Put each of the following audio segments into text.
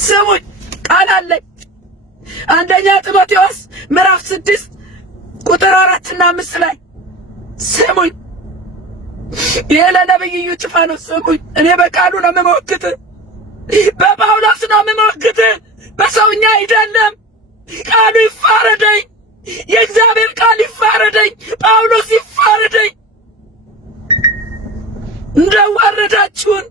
ስሙኝ ቃል አለኝ። አንደኛ ጢሞቴዎስ ምዕራፍ 6 ቁጥር 4 እና 5 ላይ ስሙኝ። ይሄ ለነብዩ እዩ ጭፋ ነው። ስሙኝ፣ እኔ በቃሉ ነው የምሞግት፣ በጳውሎስ ነው የምሞግት፣ በሰውኛ አይደለም። ቃሉ ይፋረደኝ፣ የእግዚአብሔር ቃል ይፋረደኝ፣ ጳውሎስ ይፋረደኝ። እንደዋረዳችሁን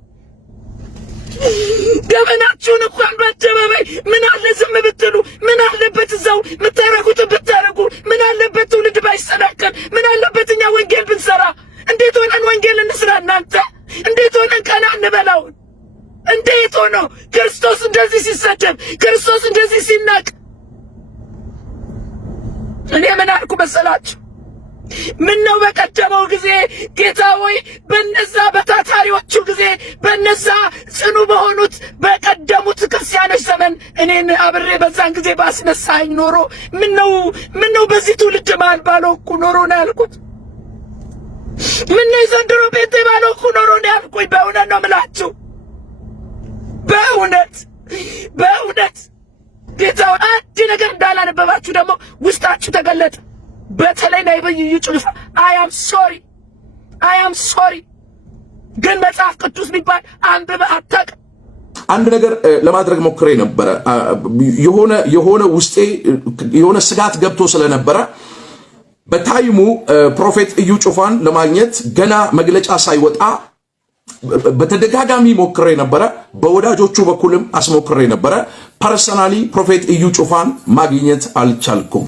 ገበናችሁን እንኳን በአደባባይ ምን አለ ዝም ብትሉ? ምን አለበት እዛው ምታረጉት ብታረጉ? ምን አለበት ትውልድ ባይሰናከል? ምን አለበት እኛ ወንጌል ብንሰራ? እንዴት ሆነን ወንጌል እንስራ? እናንተ እንዴት ሆነን ቀና እንበላው? እንዴት ሆኖ ክርስቶስ እንደዚህ ሲሰደብ፣ ክርስቶስ እንደዚህ ሲናቅ? እኔ ምን አልኩ መሰላችሁ? ምን ነው በቀደመው ጊዜ ጌታ ሆይ በነዛ በታታሪዎቹ ጊዜ በነዛ ጽኑ በሆኑት በቀደሙት ክርስቲያኖች ዘመን እኔን አብሬ በዛን ጊዜ ባስነሳኝ ኖሮ ምን ነው በዚህ ትውልድ መሃል ባልሆንኩ ኖሮ ነው ያልኩት። ምን ነው ዘንድሮ ቤቴ ባልሆንኩ ኖሮ ነው ያልኩኝ። በእውነት ነው የምላችሁ፣ በእውነት ጌታው አንድ ነገር እንዳላነበባችሁ ደግሞ ውስጣችሁ ተገለጠ። በተለይ ነብዩ እዩ ጭፋ አይ አም ሶሪ ግን መጽሐፍ ቅዱስ የሚባል አንብበህ አታውቅም። አንድ ነገር ለማድረግ ሞክሬ ነበረ። የሆነ ውስጤ የሆነ ስጋት ገብቶ ስለነበረ በታይሙ ፕሮፌት እዩ ጭፋን ለማግኘት ገና መግለጫ ሳይወጣ በተደጋጋሚ ሞክሬ ነበረ። በወዳጆቹ በኩልም አስሞክሬ ነበረ። ፐርሰናሊ ፕሮፌት እዩ ጭፋን ማግኘት አልቻልኩም።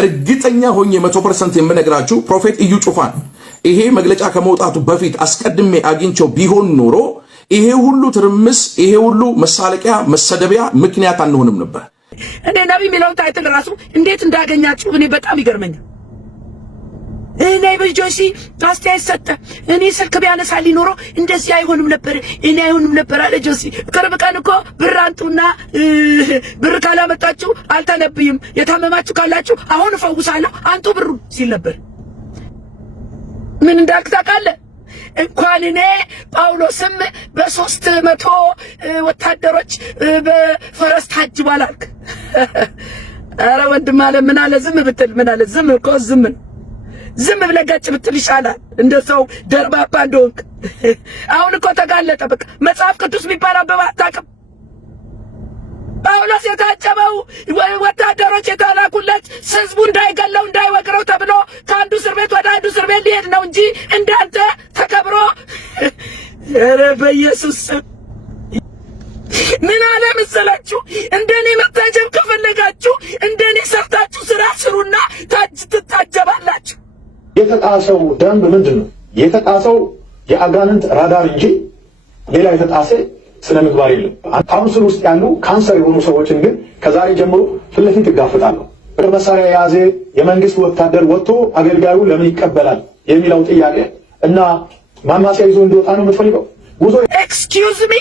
እርግጠኛ ሆኜ 100% የምነግራችሁ ፕሮፌት እዩ ጭፋን ይሄ መግለጫ ከመውጣቱ በፊት አስቀድሜ አግኝቸው ቢሆን ኖሮ ይሄ ሁሉ ትርምስ፣ ይሄ ሁሉ መሳለቂያ፣ መሰደቢያ ምክንያት አንሆንም ነበር። እኔ ነብይ ሚለው ታይትል ራሱ እንዴት እንዳገኛችሁ እኔ በጣም ይገርመኛል። እኔ በጆሲ አስተያየት ሰጠ። እኔ ስልክ ቢያነሳልኝ ኖሮ እንደዚህ አይሆንም ነበር አለ ጆሲ። ቅርብ ቀን እኮ ብር አንጡና ብር ካላመጣችሁ አልተነብይም፣ የታመማችሁ ካላችሁ አሁን እፈውሳለሁ አንጡ ብሩ ሲል ነበር። ምን እንዳልክ ታውቃለህ? እንኳን እኔ ጳውሎስም በ300 ወታደሮች በፈረስ ታጅቧል አልክ። ኧረ ወንድም አለ ምን አለ ዝም ብትል ምን አለ? ዝም እኮ ዝም ብለህ ገጭ ብትል ይሻላል፣ እንደ ሰው ደርባባ እንደሆንክ። አሁን እኮ ተጋለጠ። በቃ መጽሐፍ ቅዱስ የሚባል አበባ አታውቅም። ጳውሎስ የታጨበው ወታደሮች የተላኩለት ህዝቡ እንዳይገለው እንዳይወግረው ተብሎ ከአንዱ እስር ቤት ወደ አንዱ እስር ቤት ሊሄድ ነው እንጂ እንዳንተ ተከብሮ። ኧረ በኢየሱስ ምን አለ መሰላችሁ? እንደኔ መታጀብ ከፈለጋችሁ እንደኔ ሰርታችሁ ስራ ስሩና ትታጀባላችሁ። የተጣሰው ደንብ ምንድነው? የተጣሰው የአጋንንት ራዳር እንጂ ሌላ የተጣሰ ስነ ምግባር የለም። ካውንስል ውስጥ ያሉ ካንሰር የሆኑ ሰዎችን ግን ከዛሬ ጀምሮ ፊት ለፊት ይጋፈጣሉ። መሳሪያ የያዘ የመንግስት ወታደር ወጥቶ አገልጋዩ ለምን ይቀበላል የሚለው ጥያቄ እና ማማሲያ ይዞ እንዲወጣ ነው የምትፈልገው? ጉዞ ኤክስኪውዝ ሚ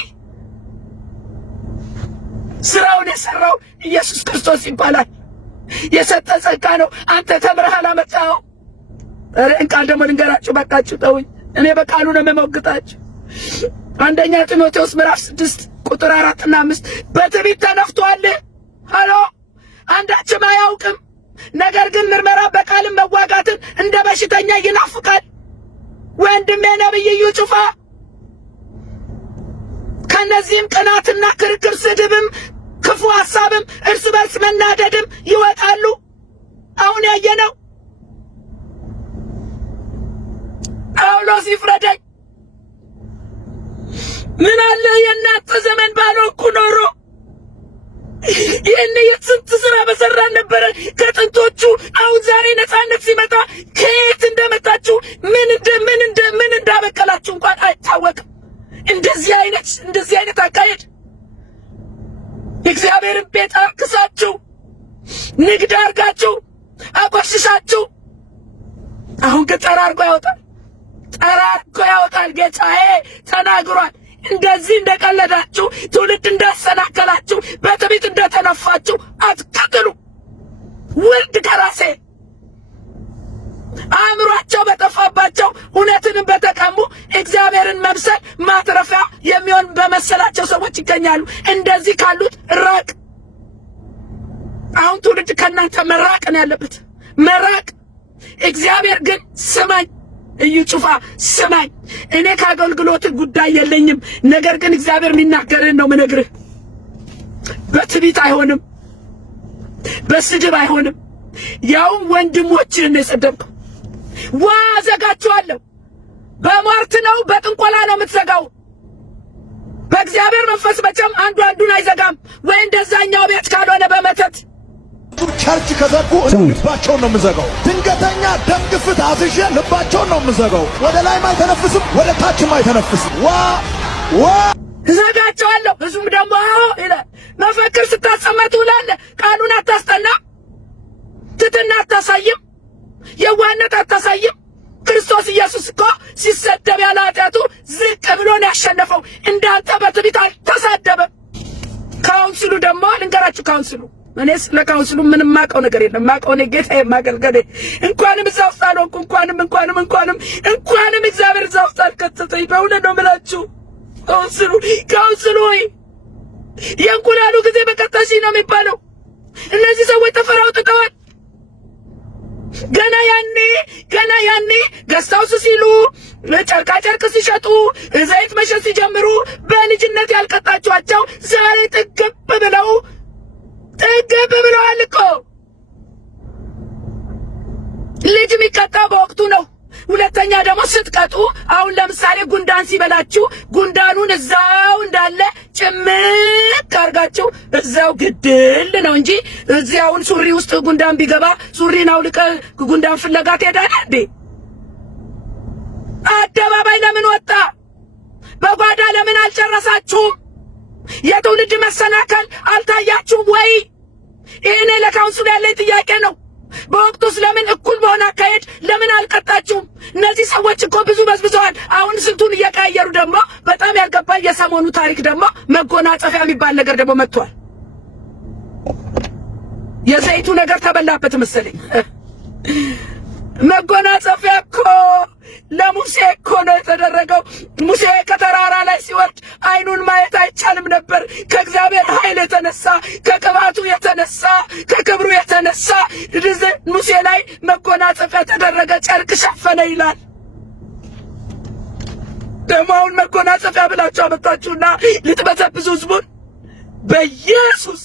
ስራውን የሰራው ኢየሱስ ክርስቶስ ይባላል። የሰጠ ጸጋ ነው። አንተ ተምረህ አላመጣኸው። ቃል ደግሞ ልንገራችሁ፣ በቃችሁ ተውኝ። እኔ በቃሉ ነው የምሞግታችሁ። አንደኛ ጢሞቴዎስ ምዕራፍ 6 ቁጥር 4 እና 5 በትዕቢት ተነፍቷል። ሃሎ አንዳችም አያውቅም፣ ነገር ግን ምርመራ በቃልም መዋጋትን እንደ በሽተኛ ይናፍቃል። ወንድሜ ነብዩ እዩ ጭፋ ከነዚህም ቅናትና ክርክር፣ ስድብም፣ ክፉ ሐሳብም፣ እርስ በርስ መናደድም ይወጣሉ። አሁን ያየነው ጳውሎስ ይፍረደኝ። ምን አለ የእናንተ ዘመን ባልሆንኩ ኖሮ ይህን የስንት ስራ በሰራን ነበረ ከጥንቶቹ። አሁን ዛሬ ነፃነት ሲመጣ ከየት እንደመጣችሁ ምን እንዳበቀላችሁ እንኳን አይታወቅም። እንደዚህ አይነት አካሄድ የእግዚአብሔርን ቤት አርክሳችሁ ንግድ አርጋችሁ አቆሽሻችሁ። አሁን ግን ጠራርጎ ያወጣል። ጌታዬ ተናግሯል። እንደዚህ እንደቀለዳችሁ ትውልድ እንዳሰናከላችሁ በትዕቢት እንደተነፋችሁ አትቀጥሉ። ውልድ ከራሴ አእምሯቸው በጠፋባቸው እውነትንም በተቀሙ እግዚአብሔርን መምሰል ማትረፊያ የሚሆን በመሰላቸው ሰዎች ይገኛሉ። እንደዚህ ካሉት ራቅ። አሁን ትውልድ ከእናንተ መራቅ ነው ያለበት፣ መራቅ። እግዚአብሔር ግን ስማኝ እዩ ጩፋ ስማኝ፣ እኔ ከአገልግሎት ጉዳይ የለኝም። ነገር ግን እግዚአብሔር የሚናገርህን ነው ምነግርህ። በትዕቢት አይሆንም፣ በስድብ አይሆንም። ያውም ወንድሞችህን ነው የሰደብከው። ዋ ዘጋችኋለሁ። በሟርት ነው በጥንቆላ ነው የምትዘጋው። በእግዚአብሔር መንፈስ መቼም አንዱ አንዱን አይዘጋም። ወይ እንደዛኛው ቤት ካልሆነ በመተት ቸርች ከዘጉ ልባቸውን ነው የምዘጋው። ድንገተኛ ደም ግፍት አዝዤ ልባቸውን ነው የምዘጋው። ወደ ላይም አይተነፍስም፣ ወደ ታችም አይተነፍስም። ዋ ዘጋቸዋለሁ። ህዝቡም ደግሞ ይላል። መፈክር ስታሰማ ትውላለህ። ቃሉን አታስጠና፣ ትትና አታሳይም፣ የዋህነት አታሳይም። ክርስቶስ ኢየሱስ እኮ ሲሰደብ ያለ ኃጢአቱ ዝቅ ብሎ ነው ያሸነፈው። እንዳንተ በትዕቢት አልተሳደበም። ካውንስሉ ደግሞ ልንገራችሁ፣ ካውንስሉ እኔ ስለ ካውንስሉ ምንም ማቀው ነገር የለም። ማቀው ነው ጌታዬ ማገልገሌ። እንኳንም እዛ ውስጥ አልሆንኩ፣ እንኳንም እግዚአብሔር እዛ ውስጥ አልከተተኝ። በእውነት ነው የምላችሁ። ካውንስሉ ሆይ የእንቁላሉ ጊዜ በቀጣሽ ነው የሚባለው። እነዚህ ሰዎች ተፈራውጥተዋል። ገና ያኔ ገስታውስ ሲሉ ጨርቃ ጨርቅ ሲሸጡ ዘይት መሸጥ ሲጀምሩ በልጅነት ያልቀጣችኋቸው ዛሬ ጥግብ ብለዋል እኮ። ልጅ የሚቀጣ በወቅቱ ነው። ሁለተኛ ደግሞ ስትቀጡ፣ አሁን ለምሳሌ ጉንዳን ሲበላችሁ ጉንዳኑን እዛው እንዳለ ጭምቅ አርጋችሁ እዛው ግድል ነው እንጂ እዚያውን ሱሪ ውስጥ ጉንዳን ቢገባ ሱሪን አውልቀህ ጉንዳን ፍለጋ ትሄዳለህ እንዴ? አደባባይ ለምን ወጣ? በጓዳ ለምን አልጨረሳችሁም? የትውልድ መሰናከል አልታያችሁም ወይ? ይሄኔ ለካውንስሉ ያለኝ ጥያቄ ነው። በወቅቱ ስለምን እኩል በሆነ አካሄድ ለምን አልቀጣችሁም? እነዚህ ሰዎች እኮ ብዙ በዝብዘዋል። አሁን ስንቱን እየቀያየሩ ደግሞ በጣም ያልገባኝ የሰሞኑ ታሪክ ደግሞ መጎናጸፊያ የሚባል ነገር ደግሞ መጥቷል። የዘይቱ ነገር ተበላበት መሰለኝ። መጎናጸፊያ እኮ ለሙሴ እኮ ነው የተደረገው። ሙሴ ከተራራ ላይ ሲወርድ አይኑን ማየት አይቻልም ነበር። ከእግዚአብሔር ኃይል የተነሳ ከቅባቱ የተነሳ ከክብሩ የተነሳ ሙሴ ላይ መጎናጸፊያ ተደረገ፣ ጨርቅ ሸፈነ ይላል። ደግሞ አሁን መጎናጸፊያ ብላችሁ አመጣችሁና ልትበዘብዙ ህዝቡን። በኢየሱስ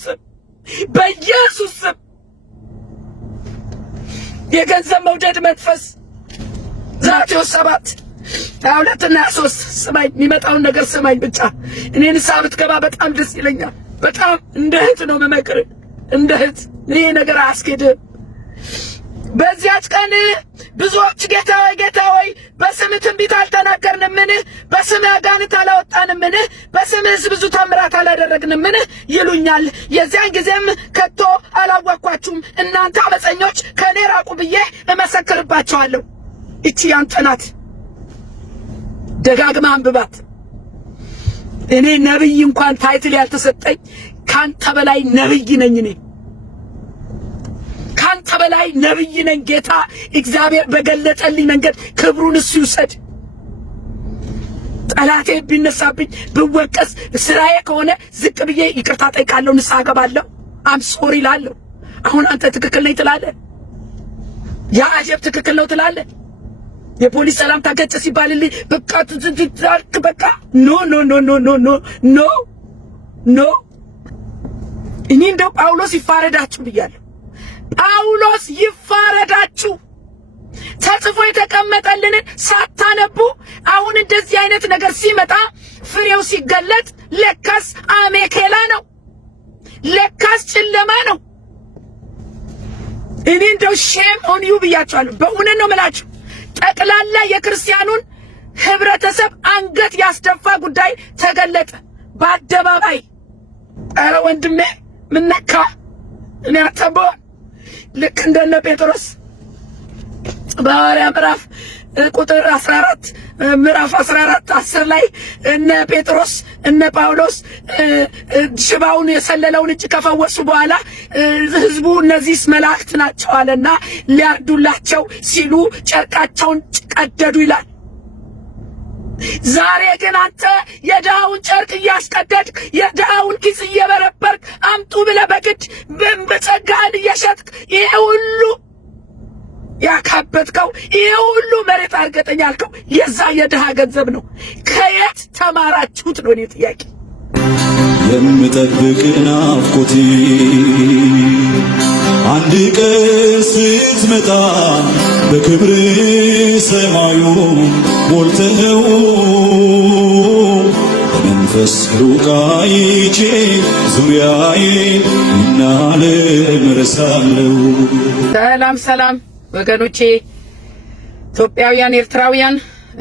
ስም የገንዘብ መውደድ መንፈስ ዛቴዎስ 7:22 እና 23 ስማኝ፣ የሚመጣውን ነገር ስማኝ ብቻ። እኔ ንስሐ ብትገባ በጣም ደስ ይለኛል። በጣም እንደ እህት ነው የምመክርህ፣ እንደ እህት። ይሄ ነገር አያስኬድም። በዚያች ቀን ብዙዎች ጌታ ሆይ በስምህ ትንቢት አልተናገርንምን? በስምህ አጋንንት አላወጣንምን? በስምህስ ብዙ ተአምራት አላደረግንምን? ይሉኛል። የዚያን ጊዜም ከቶ አላወቅኳችሁም፣ እናንተ አመፀኞች ከእኔ ራቁ ብዬ እመሰክርባቸዋለሁ። እቺ ያንተ ናት። ደጋግማ አንብባት። እኔ ነብይ እንኳን ታይትል ያልተሰጠኝ ካንተ በላይ ነብይ ነኝ። እኔ ካንተ በላይ ነብይ ነኝ። ጌታ እግዚአብሔር በገለጠልኝ መንገድ ክብሩን እሱ ይውሰድ። ጠላቴ ቢነሳብኝ ብወቀስ ስራዬ ከሆነ ዝቅ ብዬ ይቅርታ ጠይቃለሁ፣ ንስሐ ገባለሁ፣ ሶሪ እላለሁ። አሁን አንተ ትክክል ነኝ ትላለህ፣ ያ አጀብ ትክክል ነው ትላለህ። የፖሊስ ሰላምታ ገጭ ሲባልልኝ በቃ ትዝድታልክ በቃ ኖ እኔ እንደው ጳውሎስ ይፋረዳችሁ ብያለሁ። ጳውሎስ ይፋረዳችሁ። ተጽፎ የተቀመጠልንን ሳታነቡ አሁን እንደዚህ አይነት ነገር ሲመጣ ፍሬው ሲገለጥ ለካስ አሜኬላ ነው፣ ለካስ ጨለማ ነው። እኔ እንደው ሼም ኦን ዩ ብያችኋለሁ። በእውነት ነው የምላችሁ። ጠቅላላ የክርስቲያኑን ህብረተሰብ አንገት ያስደፋ ጉዳይ ተገለጠ በአደባባይ። ኧረ ወንድሜ ምን ነካ? እኔ አተበው ልክ እንደነ ጴጥሮስ በሐዋርያ ምዕራፍ 14 10 ላይ እነ ጴጥሮስ እነ ጳውሎስ ሽባውን የሰለለውን እጅ ከፈወሱ በኋላ ህዝቡ እነዚህስ መላእክት ናቸው አለና ሊያርዱላቸው ሲሉ ጨርቃቸውን ቀደዱ ይላል። ዛሬ ግን አንተ የድሃውን ጨርቅ እያስቀደድክ የድሃውን ኪስ እየበረበርክ አምጡ ብለህ በግድ በጸጋህን እየሸጥክ ይሄ ሁሉ ያካበትከው ይሄ ሁሉ መሬት አርገጠኝ ያልከው የዛ የድሃ ገንዘብ ነው። ከየት ተማራችሁት ነው እኔ ጥያቄ። የምጠብቅ ናፍቆቴ አንድ ቀን ስትመጣ በክብር ሰማዩ ሞልተኸው በመንፈስ ሩቃይቼ ዙሪያዬን እናለም ረሳለሁ። ሰላም ሰላም ወገኖቼ ኢትዮጵያውያን ኤርትራውያን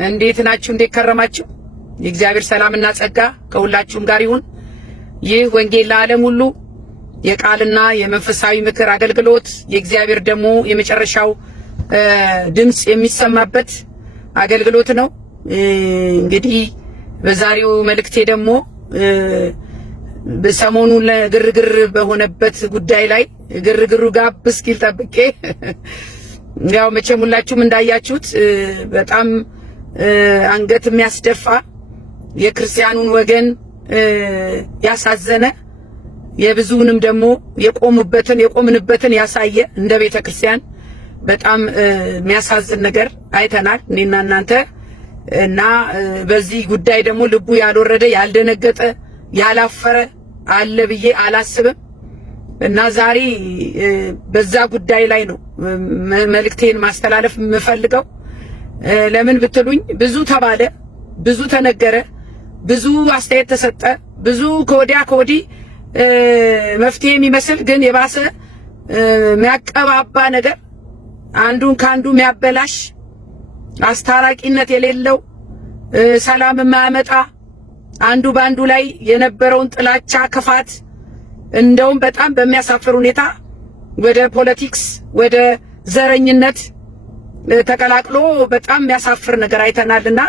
እንዴት ናችሁ? እንዴት ከረማችሁ? የእግዚአብሔር ሰላምና ጸጋ ከሁላችሁም ጋር ይሁን። ይህ ወንጌል ለዓለም ሁሉ የቃልና የመንፈሳዊ ምክር አገልግሎት የእግዚአብሔር ደግሞ የመጨረሻው ድምጽ የሚሰማበት አገልግሎት ነው። እንግዲህ በዛሬው መልእክቴ ደግሞ በሰሞኑ ለግርግር በሆነበት ጉዳይ ላይ ግርግሩ ጋብ እስኪል ጠብቄ ያው መቼም ሁላችሁም እንዳያችሁት በጣም አንገት የሚያስደፋ የክርስቲያኑን ወገን ያሳዘነ የብዙውንም ደግሞ የቆምንበትን ያሳየ እንደ ቤተ ክርስቲያን በጣም የሚያሳዝን ነገር አይተናል እኔና እናንተ። እና በዚህ ጉዳይ ደግሞ ልቡ ያልወረደ ያልደነገጠ ያላፈረ አለ ብዬ አላስብም። እና ዛሬ በዛ ጉዳይ ላይ ነው መልእክቴን ማስተላለፍ የምፈልገው። ለምን ብትሉኝ ብዙ ተባለ፣ ብዙ ተነገረ፣ ብዙ አስተያየት ተሰጠ፣ ብዙ ከወዲያ ከወዲህ መፍትሄ የሚመስል ግን የባሰ የሚያቀባባ ነገር አንዱን ካንዱ የሚያበላሽ አስታራቂነት የሌለው ሰላም የማያመጣ አንዱ ባንዱ ላይ የነበረውን ጥላቻ ክፋት እንደውም በጣም በሚያሳፍር ሁኔታ ወደ ፖለቲክስ ወደ ዘረኝነት ተቀላቅሎ በጣም የሚያሳፍር ነገር አይተናልና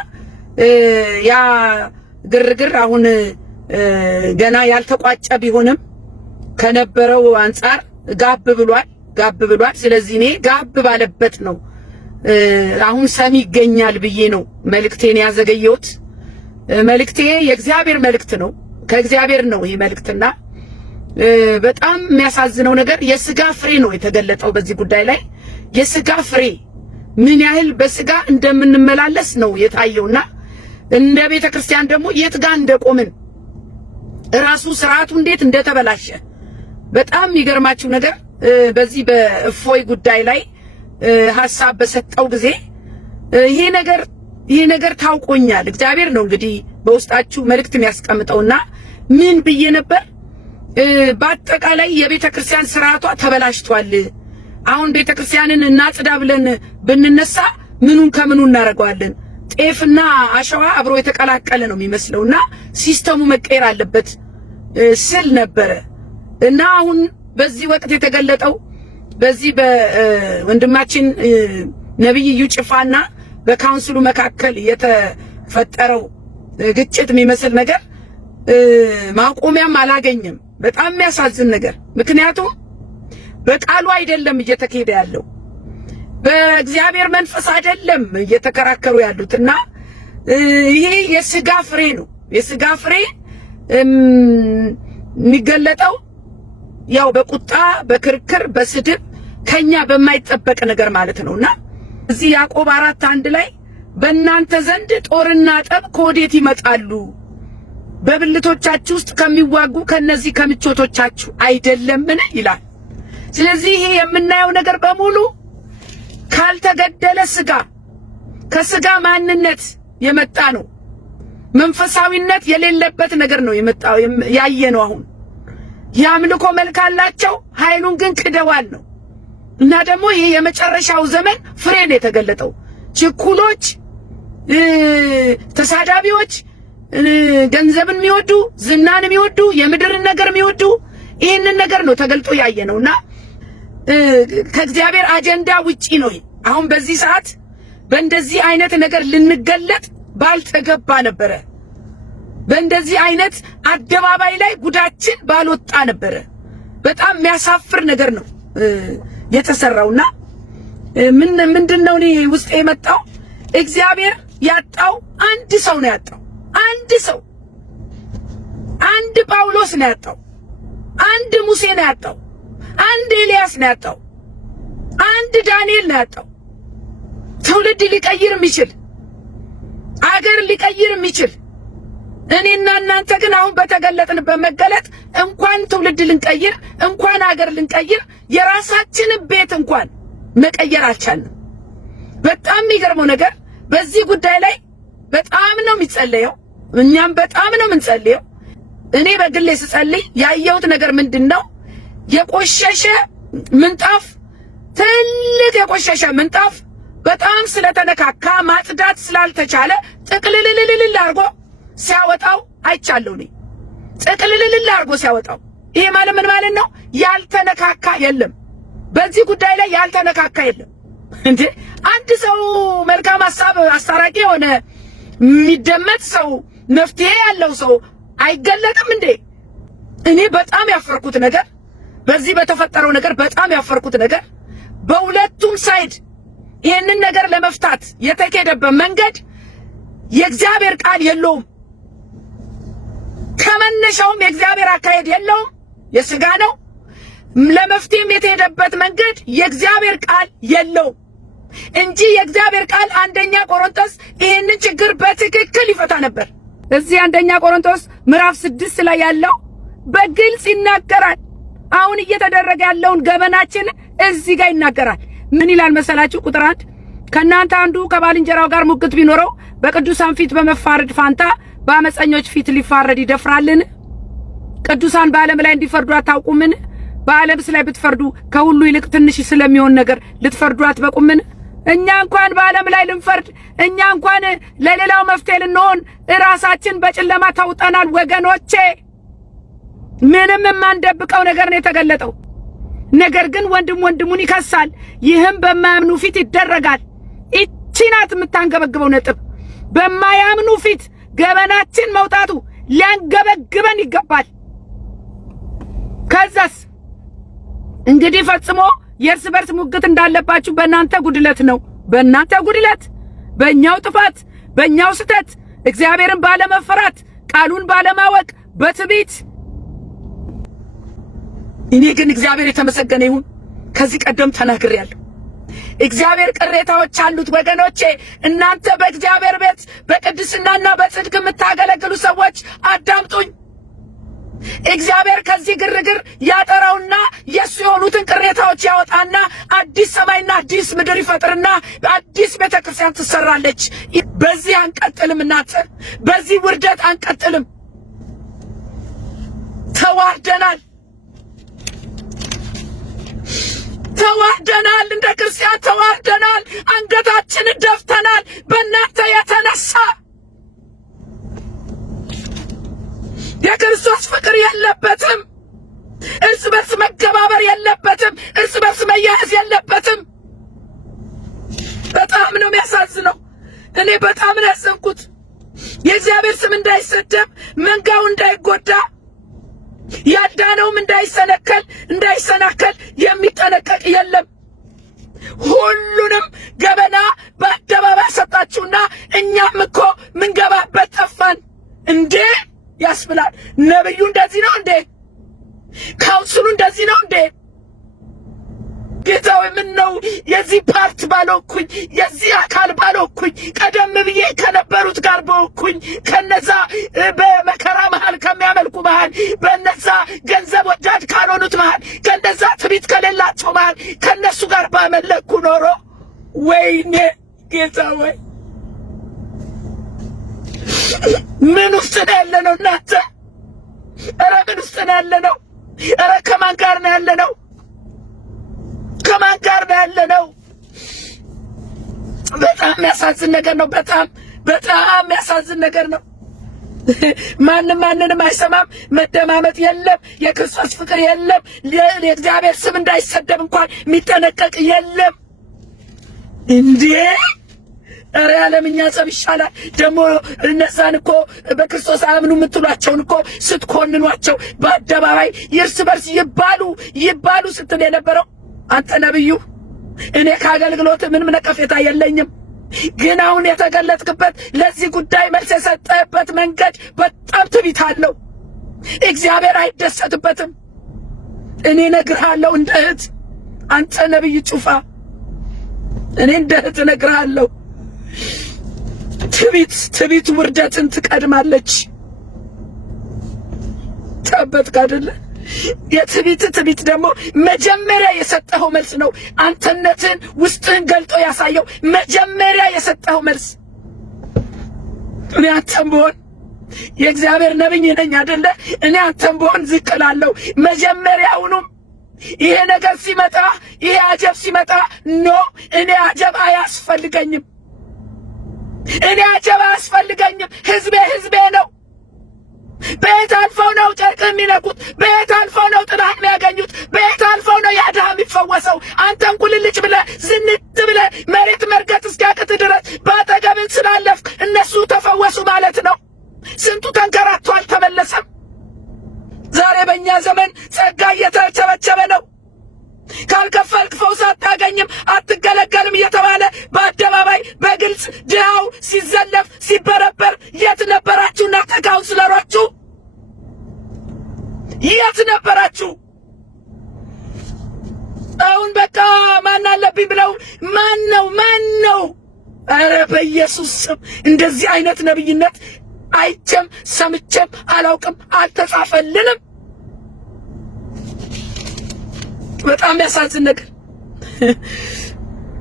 ያ ግርግር አሁን ገና ያልተቋጨ ቢሆንም ከነበረው አንፃር ጋብ ብሏል። ስለዚህ እኔ ጋብ ባለበት ነው አሁን ሰሚ ይገኛል ብዬ ነው መልእክቴን ያዘገየሁት። መልእክቴ የእግዚአብሔር መልእክት ነው፣ ከእግዚአብሔር ነው ይሄ መልእክትና በጣም የሚያሳዝነው ነገር የስጋ ፍሬ ነው የተገለጠው በዚህ ጉዳይ ላይ። የስጋ ፍሬ ምን ያህል በስጋ እንደምንመላለስ ነው የታየውና እንደ ቤተ ክርስቲያን ደግሞ የት ጋር እንደቆምን ራሱ ስርዓቱ እንዴት እንደተበላሸ በጣም የሚገርማችሁ ነገር በዚህ በእፎይ ጉዳይ ላይ ሐሳብ በሰጠው ጊዜ ይሄ ነገር ታውቆኛል። እግዚአብሔር ነው እንግዲህ በውስጣችሁ መልእክት የሚያስቀምጠውና ምን ብዬ ነበር? በአጠቃላይ የቤተ ክርስቲያን ስርዓቷ ተበላሽቷል። አሁን ቤተ ክርስቲያንን እናጽዳ ብለን ብንነሳ ምኑን ከምኑ እናደርገዋለን? ጤፍና አሸዋ አብሮ የተቀላቀለ ነው የሚመስለውና ሲስተሙ መቀየር አለበት ስል ነበረ። እና አሁን በዚህ ወቅት የተገለጠው በዚህ በወንድማችን ነብይ እዩ ጭፋና በካውንስሉ መካከል የተፈጠረው ግጭት የሚመስል ነገር ማቆሚያም አላገኘም። በጣም የሚያሳዝን ነገር። ምክንያቱም በቃሉ አይደለም እየተካሄደ ያለው፣ በእግዚአብሔር መንፈስ አይደለም እየተከራከሩ ያሉትና ይሄ የስጋ ፍሬ ነው። የስጋ ፍሬ የሚገለጠው ያው በቁጣ በክርክር በስድብ ከኛ በማይጠበቅ ነገር ማለት ነውና እዚህ ያዕቆብ 4:1 ላይ በእናንተ ዘንድ ጦርና ጠብ ከወዴት ይመጣሉ? በብልቶቻችሁ ውስጥ ከሚዋጉ ከነዚህ ከምቾቶቻችሁ አይደለምን ይላል። ስለዚህ ይሄ የምናየው ነገር በሙሉ ካልተገደለ ስጋ ከስጋ ማንነት የመጣ ነው። መንፈሳዊነት የሌለበት ነገር ነው የመጣው ያየነው። አሁን ያምልኮ መልክ አላቸው፣ ኃይሉን ግን ክደዋል ነው። እና ደግሞ ይሄ የመጨረሻው ዘመን ፍሬ ነው የተገለጠው። ችኩሎች፣ ተሳዳቢዎች፣ ገንዘብን የሚወዱ ዝናን የሚወዱ የምድርን ነገር የሚወዱ ይህንን ነገር ነው ተገልጦ ያየነውና ከእግዚአብሔር አጀንዳ ውጪ ነው። አሁን በዚህ ሰዓት በእንደዚህ አይነት ነገር ልንገለጥ ባልተገባ ነበረ። በእንደዚህ አይነት አደባባይ ላይ ጉዳችን ባልወጣ ነበረ። በጣም የሚያሳፍር ነገር ነው የተሰራውና ምንድነው እኔ ውስጥ የመጣው እግዚአብሔር ያጣው አንድ ሰው ነው ያጣው። አንድ ሰው፣ አንድ ጳውሎስ ነው ያጣው። አንድ ሙሴ ነው ያጣው። አንድ ኤልያስ ነው ያጣው። አንድ ዳንኤል ነው ያጣው። ትውልድ ሊቀይር የሚችል አገር ሊቀይር የሚችል እኔና እናንተ ግን አሁን በተገለጥንበት መገለጥ እንኳን ትውልድ ልንቀይር እንኳን አገር ልንቀይር የራሳችንን ቤት እንኳን መቀየር አልቻልንም። በጣም የሚገርመው ነገር በዚህ ጉዳይ ላይ በጣም ነው የሚጸለየው። እኛም በጣም ነው የምንጸልየው። እኔ በግሌ ስጸልይ ያየሁት ነገር ምንድነው? የቆሸሸ ምንጣፍ፣ ትልቅ የቆሸሸ ምንጣፍ በጣም ስለተነካካ ማጽዳት ስላልተቻለ ጥቅልልልልል አርጎ ሲያወጣው አይቻለሁ። እኔ ጥቅልልልል አርጎ ሲያወጣው ይሄ ማለት ምን ማለት ነው? ያልተነካካ የለም። በዚህ ጉዳይ ላይ ያልተነካካ የለም። እንዴ አንድ ሰው መልካም ሐሳብ አስታራቂ የሆነ የሚደመጥ ሰው መፍትሄ ያለው ሰው አይገለጥም እንዴ? እኔ በጣም ያፈርኩት ነገር በዚህ በተፈጠረው ነገር በጣም ያፈርኩት ነገር በሁለቱም ሳይድ ይሄንን ነገር ለመፍታት የተኬደበት መንገድ የእግዚአብሔር ቃል የለውም። ከመነሻውም የእግዚአብሔር አካሄድ የለውም፣ የሥጋ ነው። ለመፍትሄም የተሄደበት መንገድ የእግዚአብሔር ቃል የለውም እንጂ የእግዚአብሔር ቃል አንደኛ ቆሮንቶስ ይሄንን ችግር በትክክል ይፈታ ነበር። እዚህ አንደኛ ቆሮንቶስ ምዕራፍ 6 ላይ ያለው በግልጽ ይናገራል። አሁን እየተደረገ ያለውን ገበናችን እዚህ ጋር ይናገራል። ምን ይላል መሰላችሁ? ቁጥር 1 ከእናንተ አንዱ ከባልንጀራው ጋር ሙግት ቢኖረው በቅዱሳን ፊት በመፋረድ ፋንታ በአመፀኞች ፊት ሊፋረድ ይደፍራልን? ቅዱሳን በዓለም ላይ እንዲፈርዱ አታውቁምን? በዓለምስ ላይ ብትፈርዱ ከሁሉ ይልቅ ትንሽ ስለሚሆን ነገር ልትፈርዱ አትበቁምን? እኛ እንኳን በዓለም ላይ ልንፈርድ፣ እኛ እንኳን ለሌላው መፍትሄ ልንሆን ራሳችን በጨለማ ተውጠናል ወገኖቼ። ምንም የማንደብቀው ነገር ነው የተገለጠው። ነገር ግን ወንድም ወንድሙን ይከሳል፣ ይህም በማያምኑ ፊት ይደረጋል። ይህች ናት የምታንገበግበው ነጥብ። በማያምኑ ፊት ገበናችን መውጣቱ ሊያንገበግበን ይገባል። ከዛስ እንግዲህ ፈጽሞ የእርስ በርስ ሙግት እንዳለባችሁ በእናንተ ጉድለት ነው። በእናንተ ጉድለት፣ በእኛው ጥፋት፣ በእኛው ስተት፣ እግዚአብሔርን ባለመፈራት፣ ቃሉን ባለማወቅ፣ በትዕቢት። እኔ ግን እግዚአብሔር የተመሰገነ ይሁን ከዚህ ቀደም ተናግሬያለሁ። እግዚአብሔር ቅሬታዎች አሉት ወገኖቼ። እናንተ በእግዚአብሔር ቤት በቅድስናና በጽድቅ የምታገለግሉ ሰዎች አዳምጡኝ። እግዚአብሔር ከዚህ ግርግር ያጠራውና የሱ የሆኑትን ቅሬታዎች ያወጣና አዲስ ሰማይና አዲስ ምድር ይፈጥርና አዲስ ቤተክርስቲያን ትሰራለች። በዚህ አንቀጥልም እናንተ፣ በዚህ ውርደት አንቀጥልም። ተዋርደናል፣ ተዋርደናል፣ እንደ ክርስቲያን ተዋርደናል። አንገታችንን ደፍተናል በእናንተ የተነሳ። የክርስቶስ ፍቅር የለበትም። እርስ በርስ መገባበር የለበትም። እርስ በርስ መያያዝ የለበትም። በጣም ነው የሚያሳዝነው። እኔ በጣም ነው ያዘንኩት። የእግዚአብሔር ስም እንዳይሰደብ፣ መንጋው እንዳይጎዳ፣ ያዳነውም እንዳይሰናከል የሚጠነቀቅ የለም። ሁሉንም ገበና በአደባባይ ሰጣችሁና እኛም እኮ ምንገባበት ጠፋን እንዴ ያስብላል። ነብዩ እንደዚህ ነው እንዴ? ካውንስሉ እንደዚህ ነው እንዴ? ጌታው ምን ነው የዚህ ፓርት ባልኩኝ፣ የዚህ አካል ባልኩኝ፣ ቀደም ብዬ ከነበሩት ጋር በኩኝ፣ ከነዛ በመከራ መሃል ከሚያመልኩ መሃል፣ በነዛ ገንዘብ ወዳድ ካልሆኑት መሃል፣ ከነዛ ትዕቢት ከሌላቸው መሃል ከነሱ ጋር ባመለኩ ኖሮ ወይኔ ጌታ ወይ ምን ውስጥ ነው ያለነው እናንተ? ኧረ ምን ውስጥ ነው ያለነው? ኧረ ከማን ጋር ነው ያለነው? ከማን ጋር ነው ያለነው? በጣም የሚያሳዝን ነገር ነው። በጣም የሚያሳዝን ነገር ነው። ማንንም አይሰማም። መደማመጥ የለም። የክርስቶስ ፍቅር የለም። የእግዚአብሔር ስም እንዳይሰደብ እንኳን የሚጠነቀቅ የለም እንዴ! ኧረ ያለምኛ ጸብ ይሻላል። ደግሞ እነዛን እኮ በክርስቶስ አምኑ የምትሏቸውን እኮ ስትኮንኗቸው በአደባባይ የእርስ በርስ ይባሉ ስትል የነበረው አንተ ነብዩ፣ እኔ ከአገልግሎት ምንም ነቀፌታ የለኝም። ግን አሁን የተገለጥክበት ለዚህ ጉዳይ መልስ የሰጠህበት መንገድ በጣም ትዕቢት አለው። እግዚአብሔር አይደሰትበትም። እኔ እነግርሃለሁ እንደ እህት፣ አንተ ነብይ ጩፋ፣ እኔ እንደ እህት እነግርሃለሁ፣ ትዕቢት ውርደትን ትቀድማለች። ተበትክ አይደለ? የትዕቢት ደግሞ መጀመሪያ የሰጠኸው መልስ ነው። አንተነትን ውስጥህን ገልጦ ያሳየው መጀመሪያ የሰጠኸው መልስ። እኔ አንተም ብሆን የእግዚአብሔር ነብይ ነኝ አይደለ? እኔ አንተም ብሆን ዝቅ እላለሁ። መጀመሪያውኑም ይሄ ነገር ሲመጣ፣ ይሄ አጀብ ሲመጣ ኖ እኔ አጀብ አያስፈልገኝም፣ እኔ አጀብ አያስፈልገኝም። ህዝቤ ነው። በየት አልፈው ነው ጨርቅ የሚነኩት? በየት አልፈው ነው ጥናት የሚያገኙት? በየት አልፈው ነው ያ ድሃ የሚፈወሰው? አንተን ቁልልጭ ብለህ ዝንጥ ብለህ መሬት መርገጥ እስኪያቅት ድረስ በአጠገብህ ስላለፍክ እነሱ ተፈወሱ ማለት ነው። ስንቱ ተንከራቶ አልተመለሰም። ዛሬ በእኛ ዘመን ጸጋ እየተቸበቸበ ነው። ካልከፈልክ ፈውስ አታገኝም፣ አትገለገልም እየተባለ በአደባባይ በግልጽ ድሃው ሲዘለፍ ሲበረበር የት ነበራችሁ? እናንተ ካውንስለሮቹ የት ነበራችሁ? አሁን በቃ ማን አለብኝ ብለው ማን ነው? ኧረ በኢየሱስ ስም እንደዚህ አይነት ነብይነት አይቼም ሰምቼም አላውቅም፣ አልተጻፈልንም። በጣም ያሳዝን ነገር።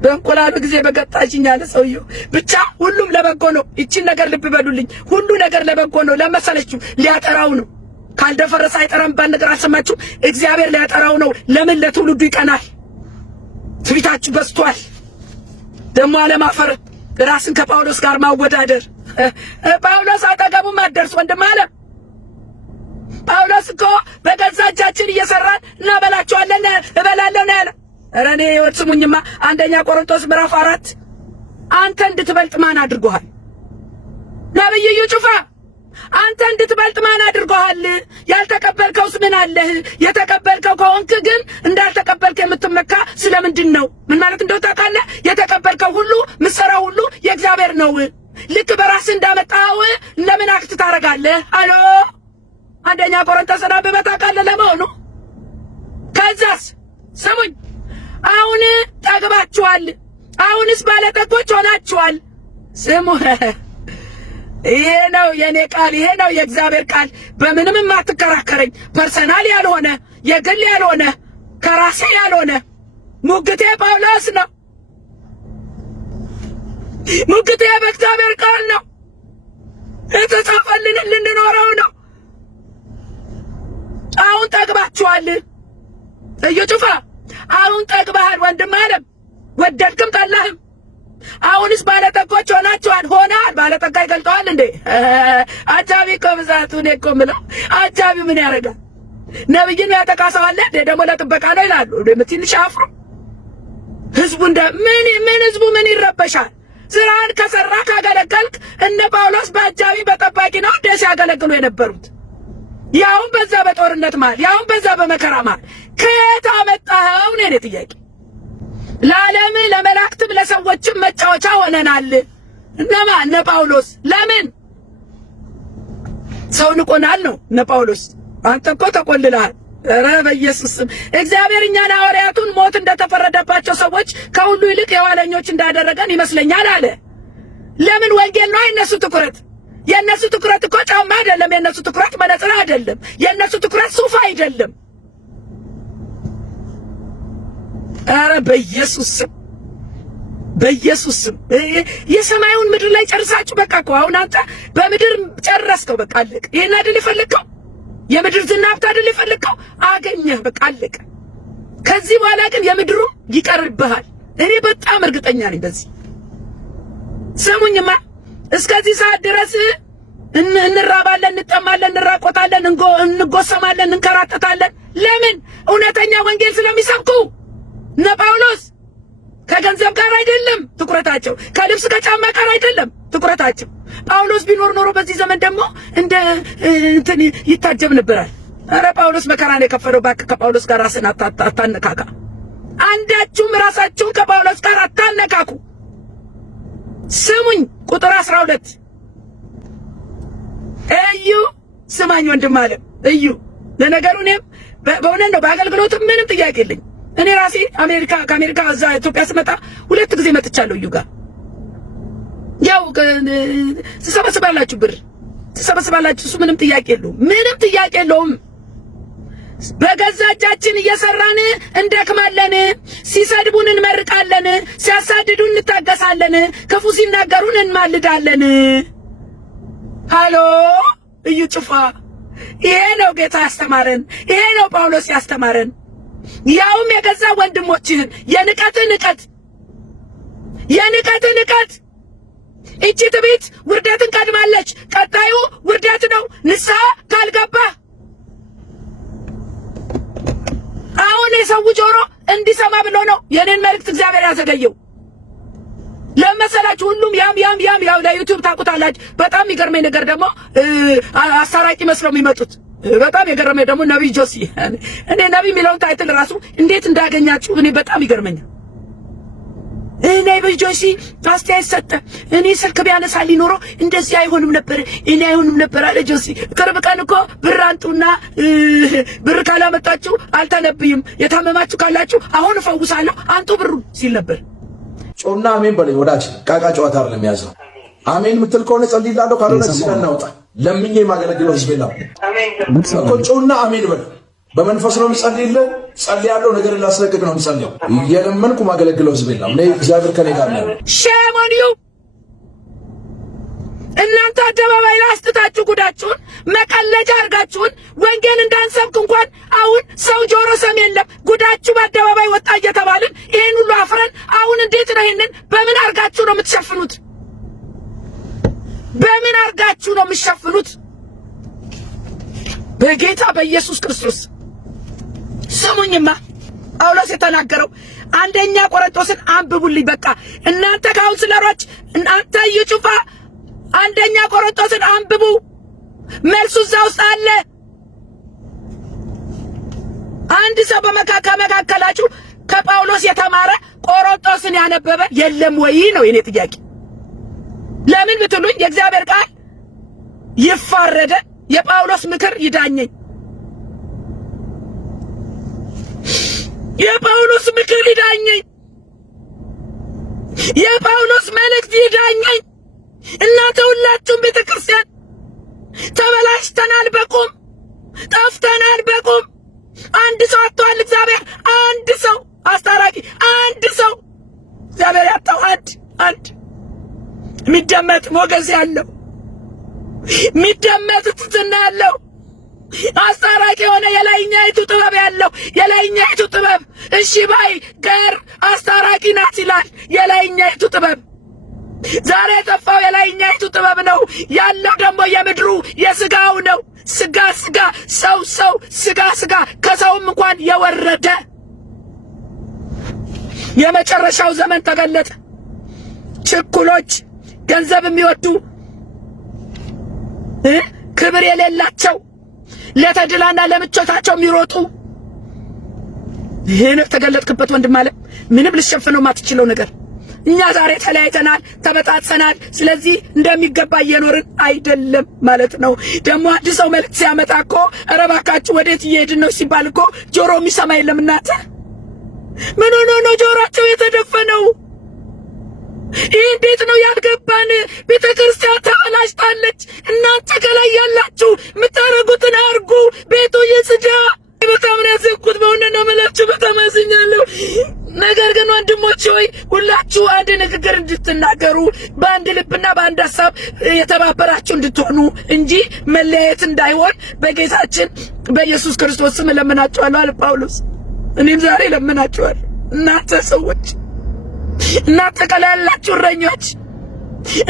በእንቁላሉ ጊዜ በገጣችኝ አለ ሰውየው። ብቻ ሁሉም ለበጎ ነው። ይቺን ነገር ልብ በሉልኝ። ሁሉ ነገር ለበጎ ነው። ለመሰለችው ሊያጠራው ነው። ካልደፈረሰ አይጠራም ባል ነገር አልሰማችሁ? እግዚአብሔር ሊያጠራው ነው። ለምን? ለትውልዱ ይቀናል። ትዕቢታችሁ በዝቷል። ደግሞ አለማፈር፣ ራስን ከጳውሎስ ጋር ማወዳደር። ጳውሎስ አጠገቡም አትደርስ ወንድም አለ። ጳውሎስ እኮ በገዛ እጃችን እየሰራን እናበላቸዋለን እበላለሁ ነው ያለ። ኧረ እኔ ስሙኝማ፣ አንደኛ ቆሮንቶስ ምዕራፍ 4 አንተ እንድትበልጥ ማን አድርጎሃል? ነብይ እዩ ጩፋ፣ አንተ እንድትበልጥ ማን አድርጎሃል? ያልተቀበልከውስ ምን አለህ? የተቀበልከው ከሆንክ ግን እንዳልተቀበልክ የምትመካ ስለምንድን ነው? ምን ማለት እንደው ታውቃለህ? የተቀበልከው ሁሉ ምሰራው ሁሉ የእግዚአብሔር ነው። ልክ በራስህ እንዳመጣው ለምን አክት ታረጋለህ? አሎ አንደኛ ቆሮንቶስ አንብበህ ታውቃለህ ለመሆኑ? ከዛስ ስሙኝ፣ አሁን ጠግባችኋል፣ አሁንስ ባለጠጎች ሆናችኋል። ስሙ፣ ይሄ ነው የኔ ቃል፣ ይሄ ነው የእግዚአብሔር ቃል። በምንም የማትከራከረኝ ፐርሰናል ያልሆነ የግል ያልሆነ ከራሴ ያልሆነ ሙግቴ ጳውሎስ ነው። ሙግቴ በእግዚአብሔር ቃል ነው። የተጻፈልን ልንኖረው ነው። አሁን ጠግባችኋል። እዩ ጩፋ አሁን ጠግባሃል ወንድም አለም፣ ወደድክም ጠላህም። አሁንስ ባለጠጎች ሆናችኋል። ሆናል። ባለጠጋ ይገልጠዋል እንዴ? አጃቢ እኮ ብዛቱ። እኔ እኮ የምለው አጃቢ ምን ያደርጋል? ነብይን ያጠቃሰው አለ እንዴ? ደግሞ ለጥበቃ ነው ይላሉ። ትንሽ አፍሩ። ህዝቡ ምን ህዝቡ ምን ይረበሻል? ስራን ከሰራ ካገለገልክ እነ ጳውሎስ በአጃቢ በጠባቂ ነው እንዴ ሲያገለግሉ የነበሩት? ያውን በዛ በጦርነት መሃል፣ ያውን በዛ በመከራ መሃል ከየት አመጣኸው ነው የኔ ጥያቄ። ለዓለም ለመላእክትም ለሰዎችም መጫወቻ ሆነናል። እነ ጳውሎስ ለምን ሰው ንቆናል ነው? እነ ጳውሎስ አንተ እኮ ተቆልለሃል። ኧረ በኢየሱስ ስም እግዚአብሔር እኛን ሐዋርያቱን ሞት እንደተፈረደባቸው ሰዎች ከሁሉ ይልቅ የኋለኞች እንዳደረገን ይመስለኛል አለ። ለምን? ወንጌል ነው የነሱ ትኩረት። የነሱ ትኩረት እኮ ጫማ አይደለም። የነሱ ትኩረት መነጽር አይደለም። የነሱ ትኩረት ሱፍ አይደለም። ኧረ በኢየሱስ ስም የሰማዩን ምድር ላይ ጨርሳችሁ በቃ እኮ አሁን አንተ በምድር ጨረስከው። በቃ አለቀ። ይሄን አይደል የፈለግከው? የምድር ዝናብት አይደል የፈለግከው? አገኘህ። በቃ አለቀ። ከዚህ በኋላ ግን የምድሩ ይቀርብሃል። እኔ በጣም እርግጠኛ ነኝ በዚህ። ስሙኝማ፣ እስከዚህ ሰዓት ድረስ እንራባለን፣ እንጠማለን፣ እንራቆታለን፣ እንጎሰማለን፣ እንከራተታለን። ለምን? እውነተኛ ወንጌል ስለሚሰብኩ። እነ ጳውሎስ ከገንዘብ ጋር አይደለም ትኩረታቸው፣ ከልብስ ከጫማ ጋር አይደለም ትኩረታቸው። ጳውሎስ ቢኖር ኖሮ በዚህ ዘመን ደግሞ እንደ እንትን ይታጀብ ነበራል። ኧረ ጳውሎስ መከራን የከፈለው ባክ። ከጳውሎስ ጋር ራስን አታነካካ። አንዳችሁም ራሳችሁን ከጳውሎስ ጋር አታነካኩ። ስሙኝ ቁጥር 12 እዩ ስማኝ ወንድም አለ እዩ ለነገሩ እኔም በእውነት ነው በአገልግሎት ምንም ጥያቄ የለኝ እኔ ራሴ ከአሜሪካ እዛ ኢትዮጵያ ስመጣ 2 ጊዜ መጥቻለሁ እዩ ጋር ያው ተሰበስባላችሁ ብር ተሰበስባላችሁ እሱ ምንም ጥያቄ የለውም በገዛ እጃችን እየሰራን እንደክማለን ሲሰድቡን እንመርቃለን ሲያሳድዱን እንታገሳለን ክፉ ሲናገሩን እንማልዳለን ሃሎ እዩ ጩፋ ይሄ ነው ጌታ ያስተማረን ይሄ ነው ጳውሎስ ያስተማረን ያውም የገዛ ወንድሞችህን የንቀት እቺ ትዕቢት ውርደትን ቀድማለች ቀጣዩ ውርደት ነው ንስሐ ካልገባ አሁን የሰው ጆሮ እንዲሰማ ብሎ ነው የኔን መልእክት እግዚአብሔር ያዘገየው ለመሰላችሁ ሁሉም ያው ለዩቲዩብ ታውቁታላችሁ በጣም የሚገርመኝ ነገር ደግሞ አሳራቂ መስለው የሚመጡት በጣም የገረመኝ ደግሞ ነብይ ጆሲ እኔ ነብይ ሚለውን ታይትል ራሱ እንዴት እንዳገኛችሁ እኔ በጣም ይገርመኛል እኔ ነብይ ጆሲ አስተያየት ሰጠ እኔ ስልክ ቢያነሳልኝ ኖሮ እንደዚህ አይሆንም ነበር አለ ጆሲ ቅርብ ቀን እኮ ብር አንጡና ብር ካላመጣችሁ አልተነብይም የታመማችሁ ካላችሁ አሁን እፈውሳለሁ አንጡ ብሩ ሲል ነበር ጮና አሜን በለኝ ወዳጅ ቃቃ ጨዋታ አይደለም ያዘው አሜን ምትል ከሆነ ጸልይላለሁ ካልሆነ ሲናውጣ ለምኜ ማገለግለው ህዝቤላ እኮ ጮና አሜን በል በመንፈስ ነው የምጸልይልህ ጸልያለሁ ነገር ላስለቅቅ ነው የምጸልየው እየለመንኩ ማገለግለው ህዝቤላ እኔ እግዚአብሔር ከኔ ጋር ነው ሸሞኒው እናንተ አደባባይ ላይ አስጥታችሁ ጉዳችሁን መቀለጃ አርጋችሁን ወንጌል እንዳንሰብክ እንኳን አሁን ሰው ጆሮ ሰም የለም ጉዳችሁ በአደባባይ ወጣ እየተባልን ይሄን ሁሉ አፍረን አሁን እንዴት ነው ይሄንን በምን አርጋችሁ ነው የምትሸፍኑት በጌታ በኢየሱስ ክርስቶስ ስሙኝማ ጳውሎስ የተናገረው አንደኛ ቆሮንቶስን አንብቡልኝ በቃ እናንተ ካውንስለሮች እናንተ ይጩፋ አንደኛ ቆሮንቶስን አንብቡ መልሱ እዛ ውስጥ አለ አንድ ሰው በመካከላችሁ ከጳውሎስ የተማረ ቆሮንቶስን ያነበበ የለም ወይ ነው የኔ ጥያቄ ለምን ብትሉኝ የእግዚአብሔር ቃል ይፋረደ የጳውሎስ ምክር ይዳኘኝ የጳውሎስ ምክር ይዳኘኝ የጳውሎስ መልእክት ይዳኘኝ እናንተ ሁላችሁም ቤተክርስቲያን ተበላሽተናል በቁም ጠፍተናል በቁም አንድ ሰው አጥቷል እግዚአብሔር አንድ ሰው አስታራቂ አንድ ሰው እግዚአብሔር ያጣው አንድ የሚደመጥ ሞገስ ያለው የሚደመጥ ትትና ያለው አስታራቂ የሆነ የላይኛይቱ ጥበብ ያለው የላይኛይቱ ጥበብ እሺ ባይ ገር አስታራቂ ናት ይላል የላይኛይቱ ጥበብ ዛሬ የጠፋው የላይኛይቱ ጥበብ ነው ያለው ደግሞ የምድሩ የስጋው ነው ስጋ ሰው ስጋ ከሰውም እንኳን የወረደ የመጨረሻው ዘመን ተገለጠ ችኩሎች ገንዘብ የሚወዱ ክብር የሌላቸው ለተድላና ለምቾታቸው የሚሮጡ ይሄን ተገለጥክበት ወንድም ማለት ምንም ልሸፍነው ማትችለው ነገር እኛ ዛሬ ተለያይተናል ተበጣጥሰናል ስለዚህ እንደሚገባ እየኖርን አይደለም ማለት ነው ደግሞ አዲስ ሰው መልእክት ሲያመጣ እኮ እረባካችሁ ወዴት እየሄድን ነው ሲባል እኮ ጆሮ የሚሰማ የለም እናንተ ምን ሆኖ ነው ጆሮአቸው የተደፈነው ይህ እንዴት ነው ያልገባን ቤተክርስቲያን ተበላሽታለች እናንተ ከላይ ያላችሁ የምታረጉትን አርጉ ቤቱ ይጽዳ በጣም ነው ያዘንኩት በእውነት ነው የምላችሁ በጣም አዝኛለሁ ነገር ግን ወንድሞች ሆይ ሁላችሁ አንድ ንግግር እንድትናገሩ በአንድ ልብና በአንድ ሐሳብ የተባበራችሁ እንድትሆኑ እንጂ መለያየት እንዳይሆን በጌታችን በኢየሱስ ክርስቶስ ስም እለምናችኋለሁ አለ ጳውሎስ እኔም ዛሬ እለምናችኋለሁ እናንተ ሰዎች እናንተ ከላይ ያላችሁ እረኞች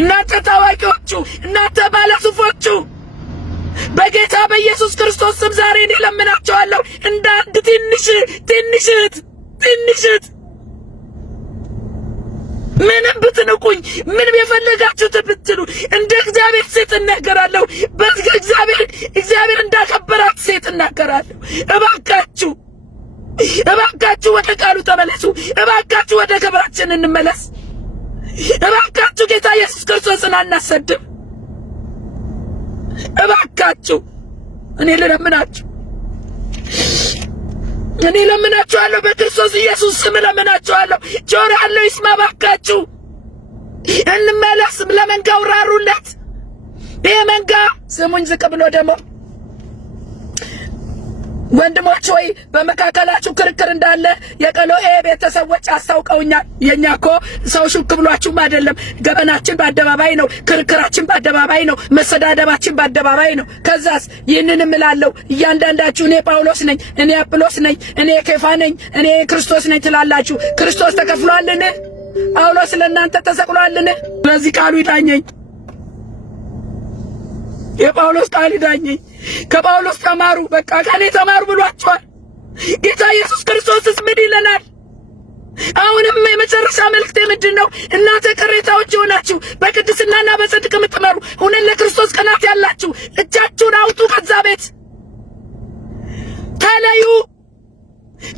እናንተ ታዋቂዎቹ እናንተ ባለሱፎቹ በጌታ በኢየሱስ ክርስቶስ ስም ዛሬ እኔ እለምናችኋለሁ እንደ አንድ ትንሽት ምንም ብትንቁኝ ምንም የፈለጋችሁት ብትሉ እንደ እግዚአብሔር ሴት እናገራለሁ እግዚአብሔር እንዳከበራት ሴት እናገራለሁ እባካችሁ ወደ ቃሉ ተመለሱ እባካችሁ ወደ ክብራችን እንመለስ እባካችሁ ጌታ ኢየሱስ ክርስቶስን አናሰድብ። እባካችሁ እኔ ለምናችኋለሁ፣ በክርስቶስ ኢየሱስ ስም ለምናችኋለሁ። ጆሮ ያለው ይስማ እባካችሁ። እንመለስ፣ ለመንጋው ራሩለት። ይሄ መንጋ ስሙኝ ዝቅ ብሎ ደግሞ ወንድሞች ሆይ በመካከላችሁ ክርክር እንዳለ የቀሎኤ ቤተሰቦች አስታውቀውኛል። የኛ እኮ ሰው ሹክ ብሏችሁም አይደለም። ገበናችን በአደባባይ ነው፣ ክርክራችን በአደባባይ ነው፣ መሰዳደባችን በአደባባይ ነው። ከዛስ ይህንንም እላለሁ፣ እያንዳንዳችሁ እኔ ጳውሎስ ነኝ፣ እኔ አጵሎስ ነኝ፣ እኔ ኬፋ ነኝ፣ እኔ ክርስቶስ ነኝ ትላላችሁ። ክርስቶስ ተከፍሏልን? ጳውሎስ ለእናንተ ተሰቅሏልን? ስለዚህ ቃሉ ይዳኘኝ፣ የጳውሎስ ቃል ይዳኘኝ። ከጳውሎስ ተማሩ፣ በቃ ከኔ ተማሩ ብሏቸዋል። ጌታ ኢየሱስ ክርስቶስስ ምን ይለናል? አሁንም የመጨረሻ መልእክቴ ምንድነው? እናንተ ቅሬታዎች የሆናችሁ በቅድስናና በጽድቅ የምትመሩ እውነት ለክርስቶስ ቅናት ያላችሁ እጃችሁን አውጡ ከዛ ቤት።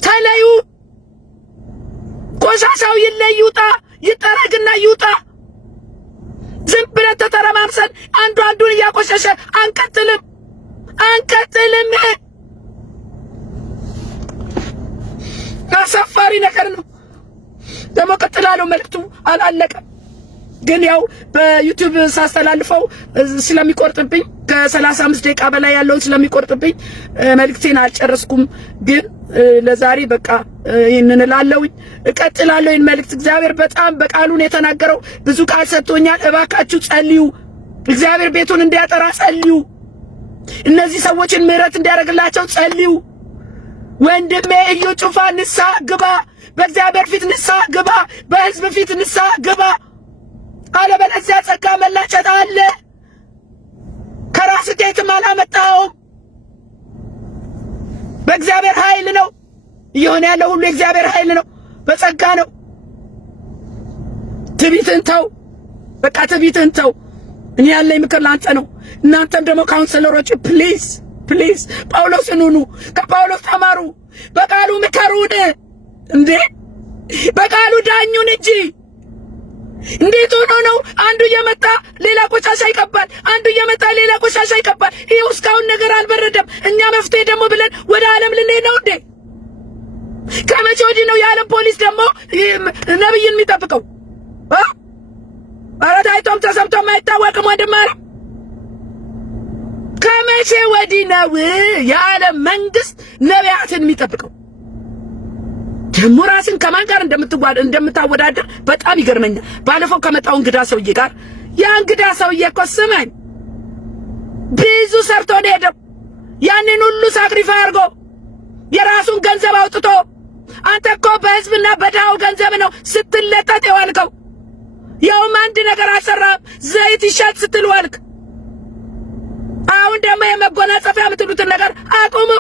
ተለዩ። ቆሻሻው ይውጣ፣ ይጠረግና ይውጣ። ዝም ብለን ተተረማምሰን አንዱ አንዱን እያቆሸሸ አንቀጥልም። አሳፋሪ ነገር ነው። ደግሞ ቀጥላለሁ። መልእክቱ አላለቀም፣ ግን ያው በዩቲዩብ ሳስተላልፈው ስለሚቆርጥብኝ ከ35 ደቂቃ በላይ ያለውን ስለሚቆርጥብኝ መልእክቴን አልጨረስኩም። ግን ለዛሬ በቃ ይሄንን እላለሁ፣ እቀጥላለሁ። ይሄን መልእክት እግዚአብሔር በጣም በቃሉን የተናገረው ብዙ ቃል ሰጥቶኛል። እባካችሁ ጸልዩ፣ እግዚአብሔር ቤቱን እንዲያጠራ ጸልዩ። እነዚህ ሰዎችን ምህረት እንዲያደርግላቸው ጸልዩ። ወንድሜ እዩ ጩፋ ንስሐ ግባ፣ በእግዚአብሔር ፊት ንስሐ ግባ፣ በሕዝብ ፊት ንስሐ ግባ። አለበለዚያ ጸጋ መላጨት አለ። ከራስህ ከየትም አላመጣኸውም። በእግዚአብሔር ኃይል ነው እየሆነ ያለው ሁሉ፣ የእግዚአብሔር ኃይል ነው፣ በጸጋ ነው። ትዕቢትን ተው፣ በቃ ትዕቢትን ተው። እኔ ያለኝ ምክር ላንተ ነው። እናንተም ደግሞ ካውንሰለሮች ፕሊዝ ጳውሎስን ሁኑ፣ ከጳውሎስ ተማሩ፣ በቃሉ ምከሩን። እንዴ በቃሉ ዳኙን እንጂ እንዴት ሆኖ ነው አንዱ እየመጣ ሌላ ቆሻሻ ይቀባል፣ አንዱ እየመጣ ሌላ ቆሻሻ ይቀባል? ይሄው እስካሁን ነገር አልበረደም። እኛ መፍትሄ ደግሞ ብለን ወደ ዓለም ልንሄድ ነው እንዴ? ከመቼ ወዲህ ነው የዓለም ፖሊስ ደግሞ ነብይን የሚጠብቀው? ኧረ ታይቶም ተሰምቶም አይታወቅም ወንድም አለ። ከመቼ ወዲህ ነው የዓለም መንግስት ነቢያትን የሚጠብቀው? ደግሞ ራስን ከማን ጋር እንደምታወዳደር በጣም ይገርመኛል። ባለፈው ከመጣው እንግዳ ሰውዬ ጋር ያ እንግዳ ሰውዬ እኮ ስማኝ ብዙ ሰርቶ ነው ሄደው፣ ያንን ሁሉ ሳክሪፋይ አድርጎ የራሱን ገንዘብ አውጥቶ፣ አንተ እኮ በህዝብና በድሃው ገንዘብ ነው ስትለጠጥ የዋልከው። ያውም አንድ ነገር አልሰራም፣ ዘይት ይሻል ስትል ዋልክ። አሁን ደግሞ የመጎናጸፊያ የምትሉትን ነገር አቁሙ።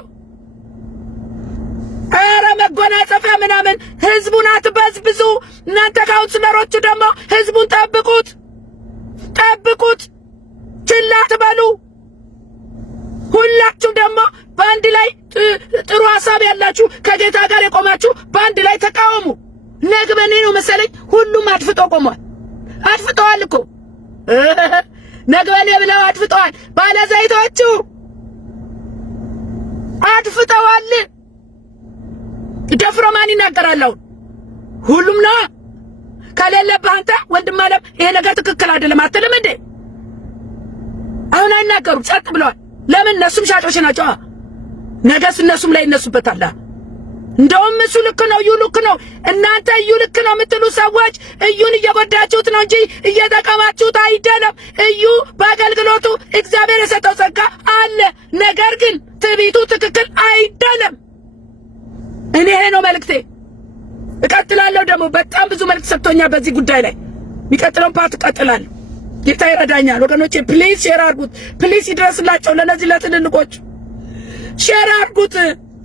ኧረ መጎናጸፊያ ምናምን ህዝቡን አትበዝብዙ። እናንተ ካውንስለሮቹ ደግሞ ህዝቡን ጠብቁት፣ ችላ አትበሉ። ሁላችሁም ደግሞ በአንድ ላይ ጥሩ ሐሳብ ያላችሁ ከጌታ ጋር የቆማችሁ በአንድ ላይ ተቃወሙ። ነግበኔ ነው መሰለኝ ሁሉም አድፍጦ ቆሟል። አድፍጠዋል እኮ ነግበኔ ብለው አድፍጠዋል። ባለዘይቶቹ አድፍጠዋል። ደፍሮ ማን ይናገራል? ሁሉም ነው። ከሌለብህ አንተ ወንድም አለም ይሄ ነገር ትክክል አይደለም አትልም እንዴ? አሁን አይናገሩም፣ ጸጥ ብለዋል። ለምን? እነሱም ሻጮች ናቸው። ነገስ እነሱም ላይ ይነሱበታል። እንደውም እሱ ልክ ነው፣ እዩ ልክ ነው። እናንተ እዩ ልክ ነው የምትሉ ሰዎች እዩን እየጎዳችሁት ነው እንጂ እየጠቀማችሁት አይደለም። እዩ በአገልግሎቱ እግዚአብሔር የሰጠው ጸጋ አለ። ነገር ግን ትዕቢቱ ትክክል አይደለም። እኔ ይሄ ነው መልእክቴ። እቀጥላለሁ። ደግሞ በጣም ብዙ መልእክት ሰጥቶኛል በዚህ ጉዳይ ላይ። የሚቀጥለውን ፓርት እቀጥላለሁ። ጌታ ይረዳኛል። ወገኖቼ ፕሊዝ ሼር አድርጉት። ፕሊዝ ይድረስላቸው። ለነዚህ ለትልልቆች ሼር አድርጉት፣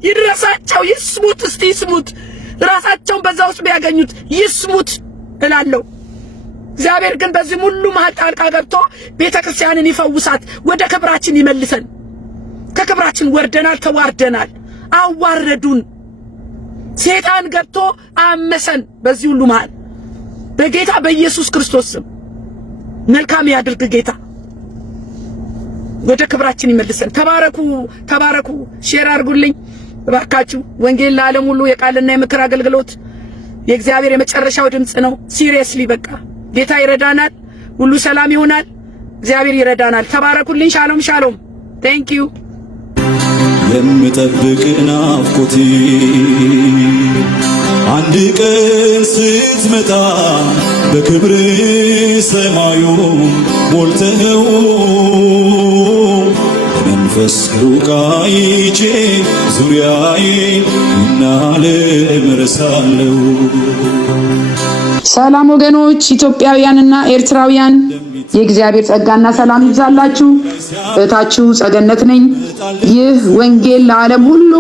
ይድረሳቸው። ይስሙት፣ እስቲ ይስሙት። ራሳቸውን በዛ ውስጥ ቢያገኙት ይስሙት እላለሁ። እግዚአብሔር ግን በዚህ ሁሉ መሃል ጣልቃ ገብቶ ቤተክርስቲያንን ይፈውሳት፣ ወደ ክብራችን ይመልሰን። ከክብራችን ወርደናል፣ ተዋርደናል፣ አዋረዱን። ሰይጣን ገብቶ አመሰን በዚህ ሁሉ መሃል። በጌታ በኢየሱስ ክርስቶስ ስም መልካም ያድርግ ጌታ። ወደ ክብራችን ይመልሰን። ተባረኩ። ሼር አድርጉልኝ እባካችሁ። ወንጌል ለዓለም ሁሉ የቃልና የምክር አገልግሎት የእግዚአብሔር የመጨረሻው ድምጽ ነው። ሲሪየስሊ በቃ ጌታ ይረዳናል። ሁሉ ሰላም ይሆናል። እግዚአብሔር ይረዳናል። ተባረኩልኝ። ሻሎም። ቴንክ ዩ። የምጠብቅ ናፍቆቴ አንድ ቀን ስትመጣ በክብር ሰማዩ ሞልተኸው በመንፈስ ሩቅ አይቼ ዙሪያዬን እናለም እረሳለሁ። ሰላም ወገኖች ኢትዮጵያውያንና ኤርትራውያን፣ የእግዚአብሔር ጸጋና ሰላም ይብዛላችሁ። እህታችሁ ጸገነት ነኝ። ይህ ወንጌል ለዓለም ሁሉ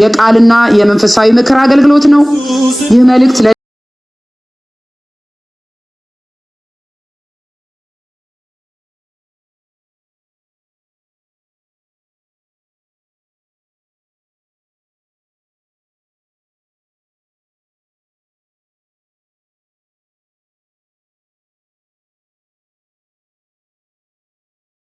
የቃልና የመንፈሳዊ ምክር አገልግሎት ነው። ይህ መልእክት